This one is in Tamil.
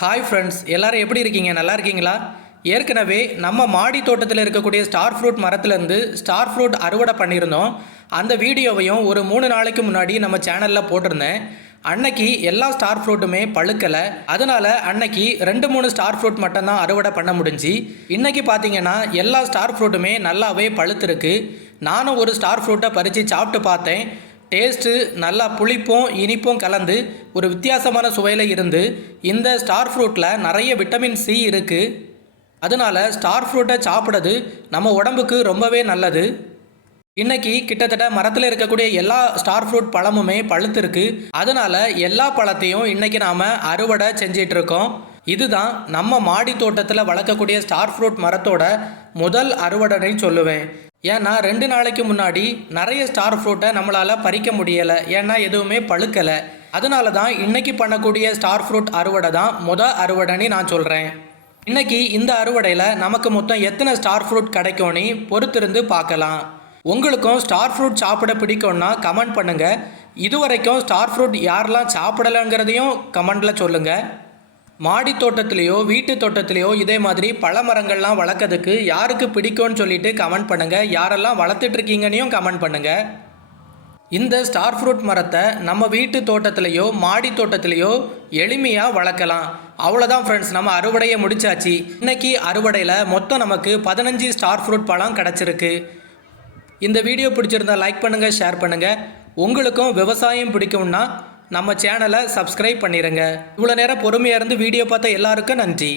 ஹாய் ஃப்ரெண்ட்ஸ், எல்லாரும் எப்படி இருக்கீங்க? நல்லா இருக்கீங்களா? ஏற்கனவே நம்ம மாடி தோட்டத்தில் இருக்கக்கூடிய ஸ்டார் ஃப்ரூட் மரத்துலேருந்து ஸ்டார் ஃப்ரூட் அறுவடை பண்ணியிருந்தோம். அந்த வீடியோவையும் ஒரு 3 நாளைக்கு முன்னாடி நம்ம சேனலில் போட்டிருந்தேன். அன்னைக்கு எல்லா ஸ்டார் ஃப்ரூட்டுமே பழுக்கலை. அதனால் அன்னைக்கு 2-3 ஸ்டார் ஃப்ரூட் மட்டும்தான் அறுவடை பண்ண முடிஞ்சு. இன்றைக்கி பார்த்தீங்கன்னா எல்லா ஸ்டார் ஃப்ரூட்டுமே நல்லாவே பழுத்திருக்கு. நானும் ஒரு ஸ்டார் ஃப்ரூட்டை பறித்து சாப்பிட்டு பார்த்தேன். டேஸ்ட்டு நல்லா புளிப்பும் இனிப்பும் கலந்து ஒரு வித்தியாசமான சுவையில் இருந்து இந்த ஸ்டார் ஃப்ரூட்டில் நிறைய விட்டமின் சி இருக்குது. அதனால் ஸ்டார் ஃப்ரூட்டை சாப்பிட்றது நம்ம உடம்புக்கு ரொம்பவே நல்லது. இன்றைக்கி கிட்டத்தட்ட மரத்தில் இருக்கக்கூடிய எல்லா ஸ்டார் ஃப்ரூட் பழமுமே பழுத்திருக்கு. அதனால் எல்லா பழத்தையும் இன்றைக்கி நாம் அறுவடை செஞ்சிட்ருக்கோம். இதுதான் நம்ம மாடி தோட்டத்தில் வளர்க்கக்கூடிய ஸ்டார் ஃப்ரூட் மரத்தோட முதல் அறுவடைன்னு சொல்லுவேன். ஏன்னா 2 நாளைக்கு முன்னாடி நிறைய ஸ்டார் ஃப்ரூட்டை நம்மளால் பறிக்க முடியலை, ஏன்னா எதுவுமே பழுக்கலை. அதனால தான் இன்றைக்கி பண்ணக்கூடிய ஸ்டார் ஃப்ரூட் அறுவடை தான் அறுவடைன்னு நான் சொல்கிறேன். இன்றைக்கி இந்த அறுவடையில் நமக்கு மொத்தம் எத்தனை ஸ்டார் ஃப்ரூட் கிடைக்கும்னு பொறுத்திருந்து பார்க்கலாம். உங்களுக்கும் ஸ்டார் ஃப்ரூட் சாப்பிட பிடிக்கும்னா கமெண்ட் பண்ணுங்கள். இதுவரைக்கும் ஸ்டார் ஃப்ரூட் யாரெல்லாம் சாப்பிடலைங்கிறதையும் கமெண்டில் சொல்லுங்கள். மாடி தோட்டத்திலேயோ வீட்டு தோட்டத்திலேயோ இதே மாதிரி பழ மரங்கள்லாம் வளர்க்கறதுக்கு யாருக்கு பிடிக்கும்னு சொல்லிட்டு கமெண்ட் பண்ணுங்கள். யாரெல்லாம் வளர்த்துட்ருக்கீங்கன்னையும் கமெண்ட் பண்ணுங்கள். இந்த ஸ்டார் ஃப்ரூட் மரத்தை நம்ம வீட்டு தோட்டத்திலேயோ மாடி தோட்டத்திலேயோ எளிமையாக வளர்க்கலாம். அவ்வளோதான் ஃப்ரெண்ட்ஸ், நம்ம அறுவடையை முடிச்சாச்சு. இன்றைக்கி அறுவடையில் மொத்தம் நமக்கு 15 ஸ்டார் ஃப்ரூட் பழம் கிடச்சிருக்கு. இந்த வீடியோ பிடிச்சிருந்தால் லைக் பண்ணுங்கள், ஷேர் பண்ணுங்கள். உங்களுக்கும் விவசாயம் பிடிக்கும்னா நம்ம சேனலை சப்ஸ்கிரைப் பண்ணிடுங்க. இவ்வளோ நேரம் பொறுமையாக இருந்து வீடியோ பார்த்த எல்லாருக்கும் நன்றி.